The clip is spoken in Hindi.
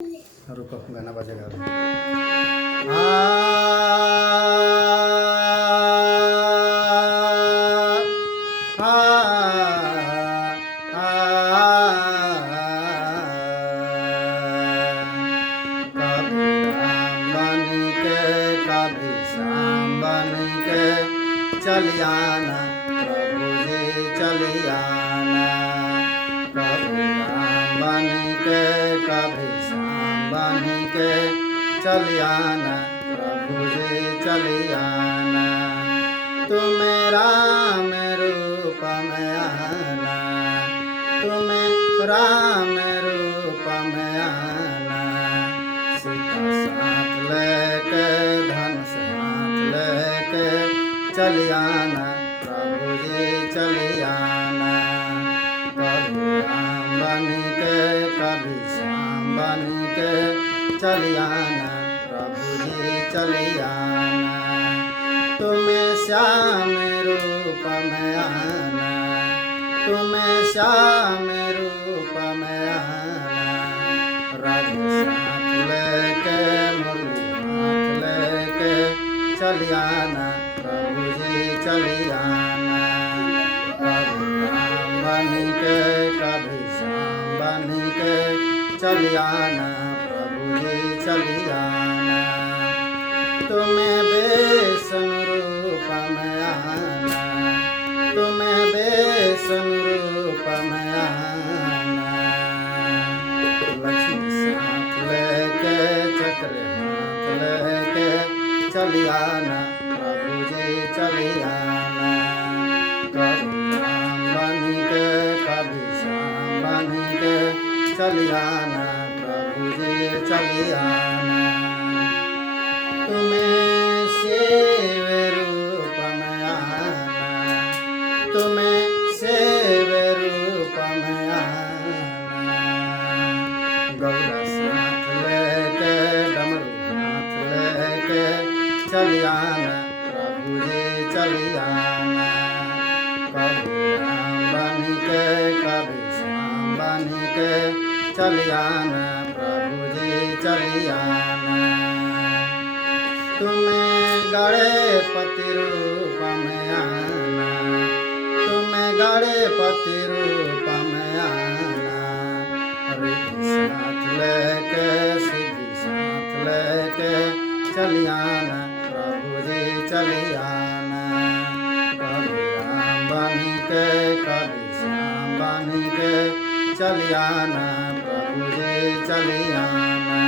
रुको गाना बजेगा अभी। कभी राम बन के कभी श्याम बन के चलियाना प्रभु जी चलियाना। कभी राम बन के कभी श्याम बन के चलियाना प्रभु जी चलियाना। तुम्हें राम रूप में आना तुम्हें राम रूप में आना। सीता साथ लेके धनुष हाथ लेके चलियाना प्रभु जी चलियाना। कभी राम बन के कभी श्याम बन के चलियाना प्रभु जी चलियाना। तुम्हें श्याम रूप में आना तुम्हें श्याम रूप में आना। राधे साथ लेके मुरली हाथ लेके चलियाना प्रभु जी चलियाना। कभी राम बन के कभी श्याम बन के चलियाना प्रभु जी चलियाना। तुम्हें बेसन रूप में आना तुम्हें बेसन रूप में आना। लक्ष्मी साथ लेके चक्र हाथ लेके चलियाना प्रभु जी चलियाना। कभी राम बन के कभी श्याम बन के चलियाना प्रभु जी चलियाना। तुम्हें सेव रूप में आना तुम्हें सेव रूप में आना। गौरा साथ लेके डमरू हाथ लेके चलियाना प्रभु जी चलियाना। कभी राम बन के कभी श्याम बन के चलियाना प्रभु जी चलियाना। तुम्हें गणपति रूप में आना तुम्हें गणपति रूप में आना। रिद्धि साथ लेके सिद्धि साथ लेके चलियाना प्रभु जी चलियाना। कभी राम बन के कभी श्याम बन के चलियाना प्रभु जी चलियाना।